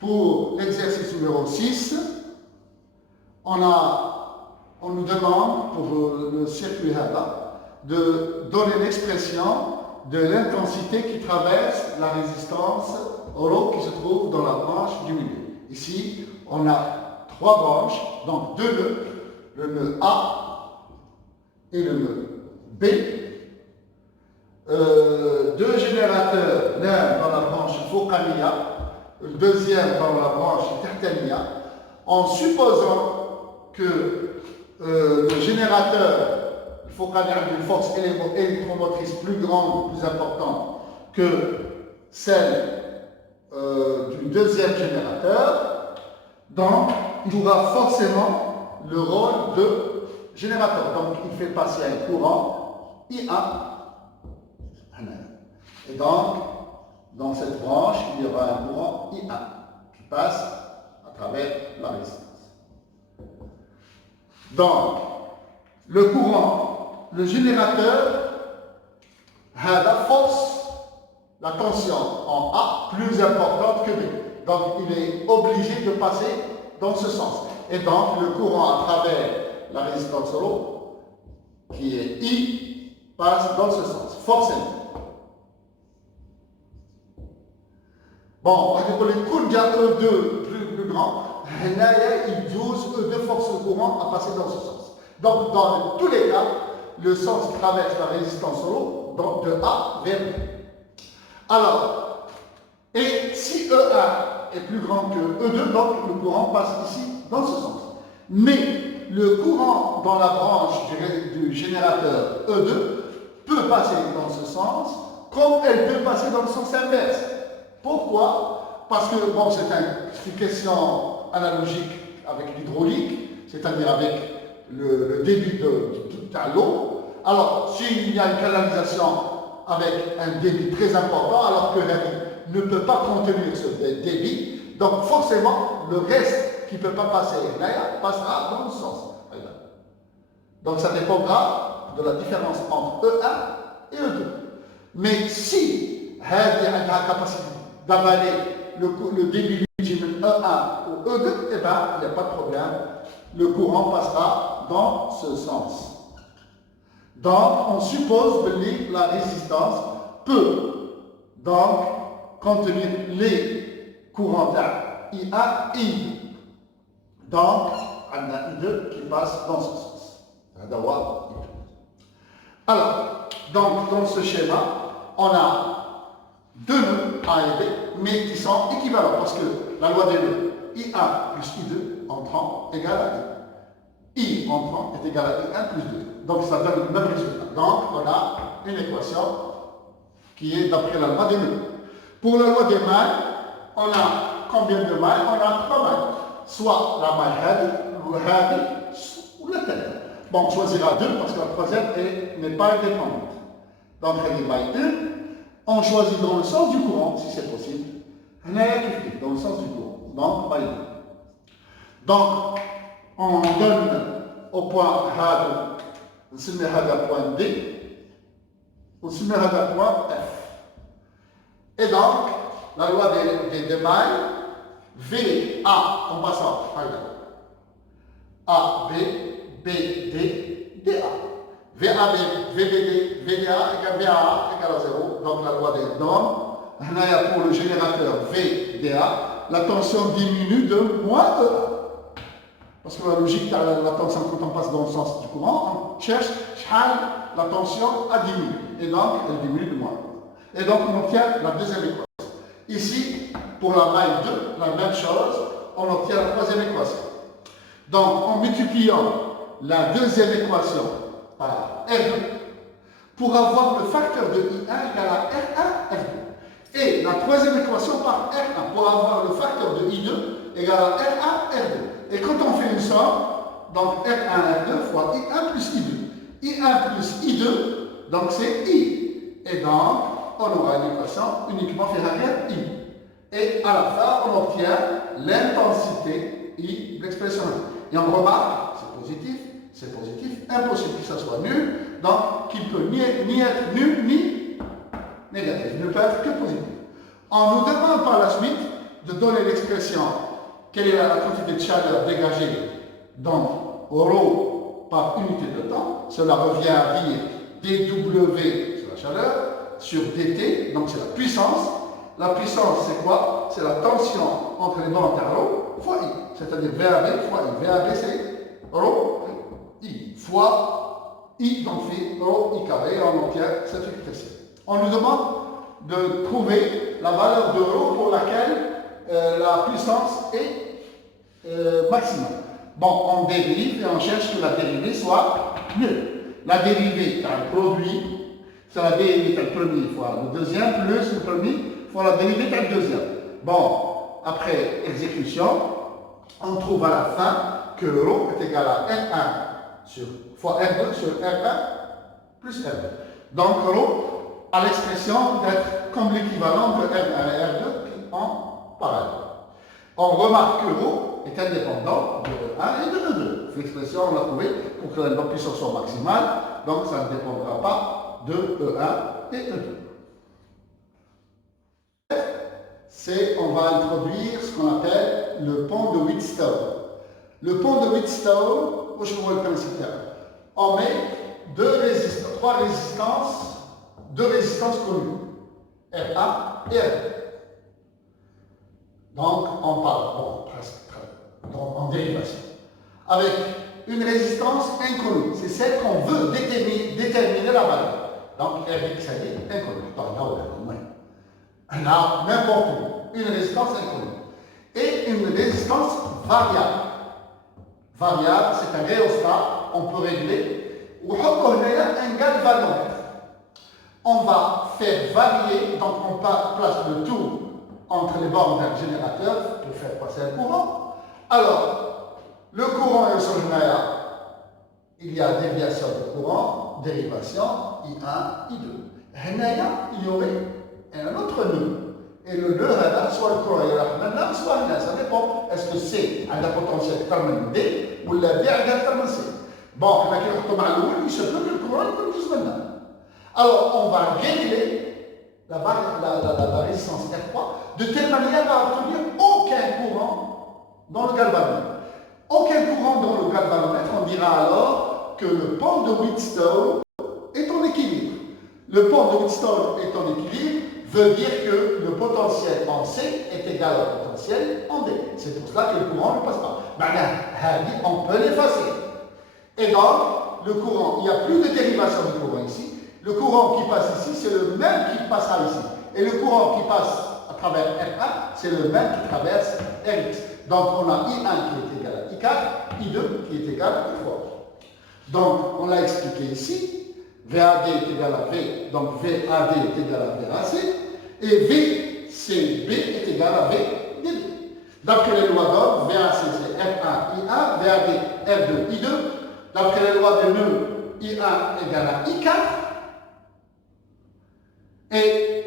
pour l'exercice numéro 6, on nous demande pour le circuit HADA de donner l'expression de l'intensité qui traverse la résistance ρ qui se trouve dans la branche du milieu. Ici, on a 3 branches, donc 2 nœuds, le nœud A et le nœud B. 2 générateurs, l'un dans la branche Focania, le deuxième dans la branche Tertania, en supposant que le générateur Focania a une force électromotrice plus grande, plus importante que celle du deuxième générateur, donc il aura forcément le rôle de générateur. Donc il fait passer un courant IA. Et donc, dans cette branche, il y aura un courant IA qui passe à travers la résistance. Donc, le courant, le générateur, force la tension en A plus importante que B. Donc, il est obligé de passer dans ce sens. Et donc, le courant à travers la résistance ρ, qui est I, passe dans ce sens, forcément. Bon, on les coups de E2 plus grand, il use E2 force le courant à passer dans ce sens. Donc, dans tous les cas, le sens traverse la résistance ρ, donc de A vers B. Alors, et si E1 est plus grand que E2, donc le courant passe ici dans ce sens. Mais le courant dans la branche du générateur E2 peut passer dans ce sens, comme elle peut passer dans le sens inverse. Pourquoi? Parce que, bon, c'est une question analogique avec l'hydraulique, c'est-à-dire avec le débit de l'eau. Alors, s'il y a une canalisation avec un débit très important, alors que la ne peut pas contenir ce débit, donc forcément, le reste qui ne peut pas passer passera dans le sens. Donc, ça dépendra de la différence entre E1 et E2. Mais si il y a la capacité d'avaler le débit du E1 ou E2, eh bien, il n'y a pas de problème. Le courant passera dans ce sens. Donc, on suppose que la résistance peut donc contenir les courants IA, I. Donc, on a I2 qui passe dans ce sens. Alors, donc, dans ce schéma, on a 2 nœuds A et B, mais qui sont équivalents, parce que la loi des nœuds, IA plus I2 entrant égale à I. I entrant est égal à I1 plus 2. Donc ça donne le même résultat. Donc on a une équation qui est d'après la loi des nœuds. Pour la loi des mailles, on a combien de mailles? On a 3 mailles. Soit la maille Hadi, ou la telle. Bon, on choisira 2 parce que la troisième n'est pas indépendante. Donc elle est maille 1. On choisit dans le sens du courant, si c'est possible. Dans le sens du courant. Donc, maille 2. Donc, on donne au point Hadi, on se met à point D, on se met à point F. Et donc, la loi des mailles, VA en passant par A, B, B, D, DA. VAB, VBD, VDA égale VAA égale à 0. Donc, la loi des normes. Pour le générateur VDA, la tension diminue de moins E1. Parce que la logique, la tension, quand on passe dans le sens du courant, on cherche la tension à diminuer. Et donc, elle diminue de moins. Et donc, on obtient la deuxième équation. Ici, pour la maille 2, la même chose, on obtient la troisième équation. Donc, en multipliant la deuxième équation par R2, pour avoir le facteur de I1 égale à R1, R2. Et la troisième équation par R1, pour avoir le facteur de I2 égale à R1, R2. Et quand on fait une somme, donc R1, R2 fois I1 plus I2. I1 plus I2, donc c'est I. Et donc, on aura une équation uniquement ferrarienne I. Et à la fin, on obtient l'intensité I de l'expression. Et on remarque, c'est positif, impossible que ça soit nul, donc qu'il peut ni être nul ni négatif, il ne peut être que positif. On nous demande par la suite de donner l'expression quelle est la quantité de chaleur dégagée dans ρ par unité de temps. Cela revient à dire dW, c'est la chaleur, sur dt, donc c'est la puissance. La puissance, c'est quoi? C'est la tension entre les bords interro fois I, c'est-à-dire VAB fois I. VAB, c'est ρ I fois I, donc fait ρ I carré, on obtient cette expression. On nous demande de trouver la valeur de ρ pour laquelle la puissance est maximum. Bon, on dérive et on cherche que la dérivée soit nulle. La dérivée, c'est un produit, c'est la dérivée le premier fois le deuxième, plus le premier fois la dérivée le deuxième. Bon, après exécution, on trouve à la fin que ρ est égal à R1 fois R2 sur R1 plus R2. Donc ρ a l'expression d'être comme l'équivalent de R1 et R2 en parallèle. On remarque que ρ est indépendant de E1 et de E2. L'expression, on l'a trouvée pour que la puissance soit maximale, donc ça ne dépendra pas de E1 et E2. On va introduire ce qu'on appelle le pont de Wheatstone. Le pont de Wheatstone, je vous le principe. On met deux résistances connues, R1 et R2. Donc, on parle, bon, presque, donc en dérivation, avec une résistance inconnue. C'est celle qu'on veut déterminer la valeur. Donc, Rx, ça dit inconnue. Là, n'importe où. Une résistance inconnue. Et une résistance variable. Variable, c'est un rhéostat, on peut régler. Ou un galvanomètre. On va faire varier, donc on place le tout entre les bornes d'un générateur pour faire passer un courant. Alors, le courant est au il y a déviation de courant, dérivation, I1, I2. Il y aurait un autre nœud. Et le nœud, soit le courant est maintenant, soit là. Ça dépend. Est-ce que c'est un potentiel terminal D ou la D à terminal C? Bon, il se peut que le courant est juste maintenant. Alors, on va régler la résistance R3 de telle manière à obtenir aucun courant dans le galvanomètre. Aucun courant dans le galvanomètre, on dira alors que le pont de Wheatstone est en équilibre. Le pont de Wheatstone est en équilibre veut dire que le potentiel en C est égal au potentiel en D. C'est pour cela que le courant ne passe pas. On peut l'effacer. Et donc, le courant, il n'y a plus de dérivation du courant ici. Le courant qui passe ici, c'est le même qui passera ici. Et le courant qui passe à travers R1, c'est le même qui traverse Rx. Donc, on a I1 qui est égal à I4, I2 qui est égal à I3. Donc, on l'a expliqué ici. VAD est égal à V, donc VAD est égal à VAC. Et VCB est égal à VDB. D'après les lois d'ordre, VAC c'est R1, I1, VAD, R2, I2. D'après les lois des nœuds, I1 égale à I4. Et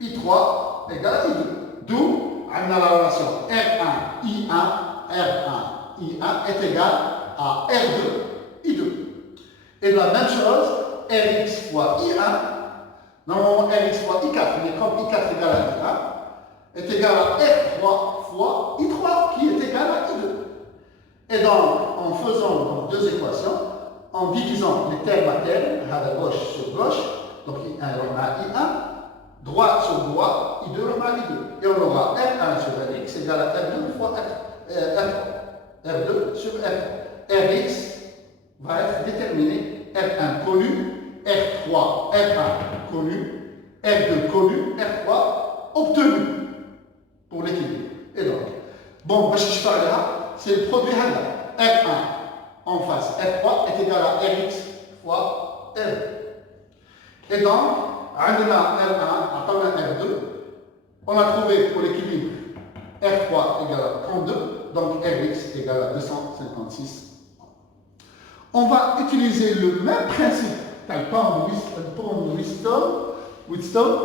I3 égale à I2. D'où, on a la relation R1, I1, R1, I1 est égal à R2, I2. Et la même chose, Rx fois I1, normalement Rx fois I4, mais comme I4 égale à I1, est égal à R3 fois I3, qui est égal à I2. Et donc, en faisant donc, deux équations, en divisant les termes à termes, à gauche sur gauche, donc I1 on a I1, droite sur droite, I2 on a I2. Et on aura R1 sur Rx égale à R2 fois R3. R2 sur R3. Rx va être déterminé R1 connu, R3, R1 connu, R2 connu, R3 obtenu pour l'équilibre. Et donc, bon, je parle là, c'est le produit R1 en face, R3 est égal à Rx fois R2. Et donc, on a R1 à R2, on a trouvé pour l'équilibre R3 égale à 32, donc Rx égale à 256. On va utiliser le même principe qu'un pont de Wheatstone,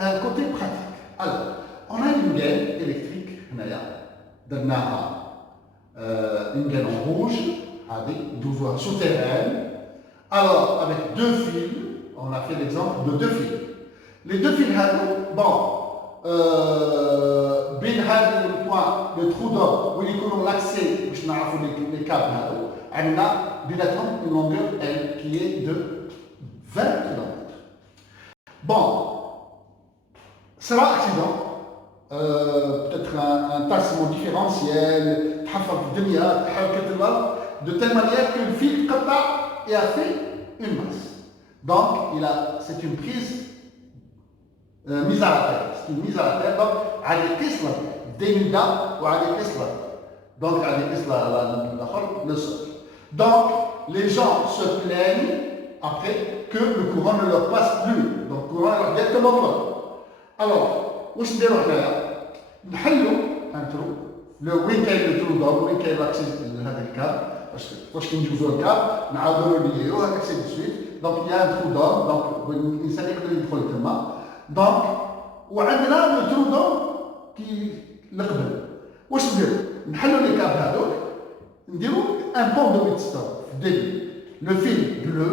un côté pratique. Alors, on a une gaine électrique, une gaine en rouge, avec 12 voies souterraines. Alors, avec deux fils, on a fait l'exemple de deux fils. Les deux fils, bon, بين هذا البوان لو ترو دور وين يكونوا لاكسي باش نعرفوا لي كاب هذو عندنا بيناتهم une longueur L qui est de 20 km. Bon, c'est un accident, peut-être un tassement différentiel, de telle manière que le fil قطع et a fait une masse. Donc, c'est une prise mise à la terre. C'est une mise à la terre. Donc, على يقيس الديندا وعلى يقيس donc على يقيس le sol. Donc, les gens se plaignent après que le courant ne leur passe plus. Donc, le courant leur directement droit. Alors, واش نديرو حنايا؟ نحلو انترو لو وين كاين لو ترو دور وين كاين لاكسي لهذا الكاب واش كنجوزو الكاب نعاودو نوليو هذاك سي دو سويت دونك يا ان ترو دور دونك الانسان يقدر يدخل تما دونك وعندنا لو ترو دور كي القبل واش نديرو؟ نحلو لي كاب هذوك نديرو ان بون دو ويتستون في الديبي لو فيل بلو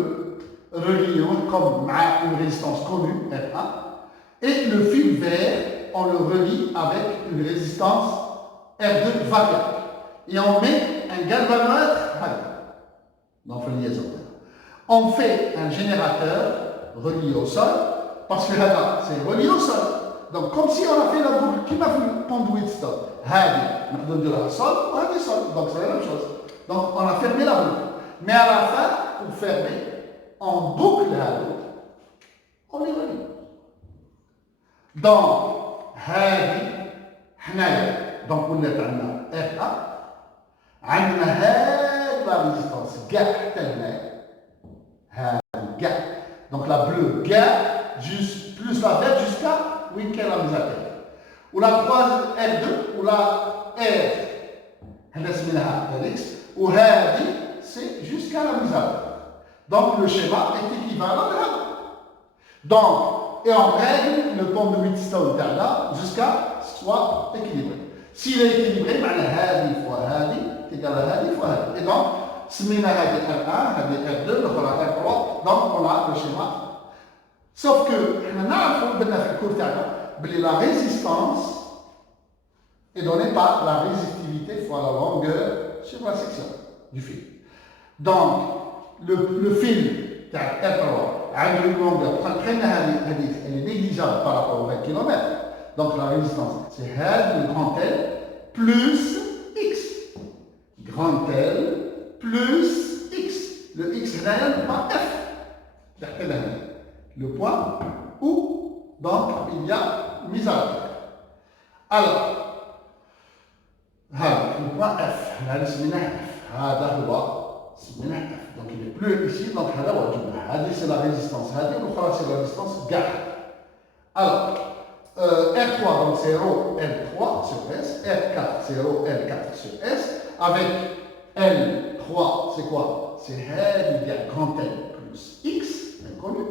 relié comme une résistance connue, R1, et le fil vert, on le relie avec une résistance R2 variable. Et on met un galvanomètre dans la liaison. On fait un générateur relié au sol, parce que là, c'est relié au sol. Donc, comme si on a fait la boucle qui m'a fait le pont de Wheatstone. On donne de la sol, on a des sols. Donc, c'est la même chose. Donc, on a fermé la boucle. Mais à la fin, pour fermer, en boucle on les relie. Donc, donc on est عندنا F1 عندنا هاد la résistance كاع حتى لهنا هاد كاع donc la bleue كاع juste plus la verte jusqu'à وين كاين la mise à terre ولا 3 F2 ولا R هنا سميناها X وهذه c'est jusqu'à la mise à terre. Donc le schéma est équivalent à là. Donc, et on règle le pont de Wheatstone jusqu'à ce qu'il soit équilibré. S'il est équilibré, هذه fois هذه égale à هذه fois هذه. Et donc, سمينا هذه R1, هذه R2, l'autre R3, donc on a le schéma. Sauf que, nous نعرفوا بدنا في الكور تاعنا بلي la résistance est donnée par la résistivité fois la longueur sur la section du fil. Donc, le fil R3 a une longueur elle est négligeable par rapport aux 20 km. Donc la résistance, c'est L, le grand L, plus X. Grand L plus X. Le X réel par F. Le point où donc il y a mise à la terre. Alors, le point F. Là, F. Donc il est plus ici, donc c'est la résistance, c'est la résistance GAR. Alors, R3, donc c'est ρ L3 sur S, R4, c'est ρ L4 sur S, avec L3, c'est quoi? C'est L, il y a grand L plus X, inconnu.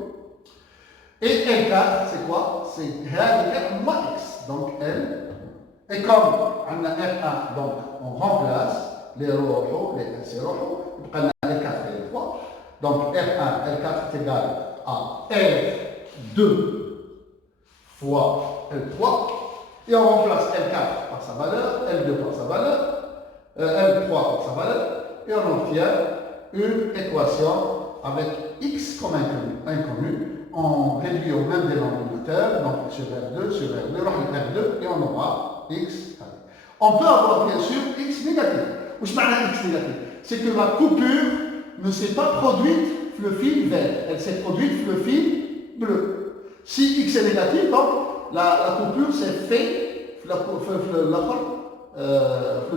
Et L4, c'est quoi? C'est L, il y a moins X, donc L. Et comme on a R1, donc on remplace les ρ, les S et ρ, L4 et L3. Donc R1, L4 est égal à L2 fois L3. Et on remplace L4 par sa valeur, L2 par sa valeur, L3 par sa valeur. Et on obtient une équation avec X comme inconnu. On réduit au même dénominateur, donc sur R2, sur R2, R2, et on aura X. On peut avoir bien sûr X négatif. Ou je parle X négatif. C'est que la coupure ne s'est pas produite le fil vert, elle s'est produite le fil bleu. Si X est négatif, donc la coupure s'est faite le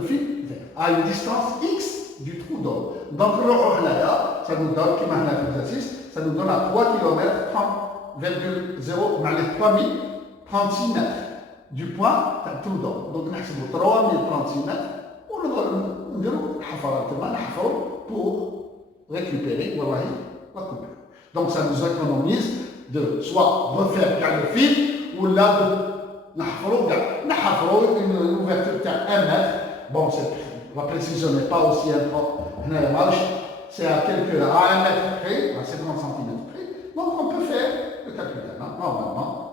fil vert, à une distance X du trou d'or. Donc ça nous donne, qui m'a l'exercice, ça nous donne à 3 km 30,0, 3036 mètres du point du trou d'or. Donc nous avons 3036 mètres. Pour récupérer la coupure. Donc ça nous économise de soit refaire le fil ou là de une ouverture de 1 mètre. Bon, la précision n'est pas aussi importante. C'est à 1 mètre près, à 50 cm près. Donc on peut faire le calcul normalement.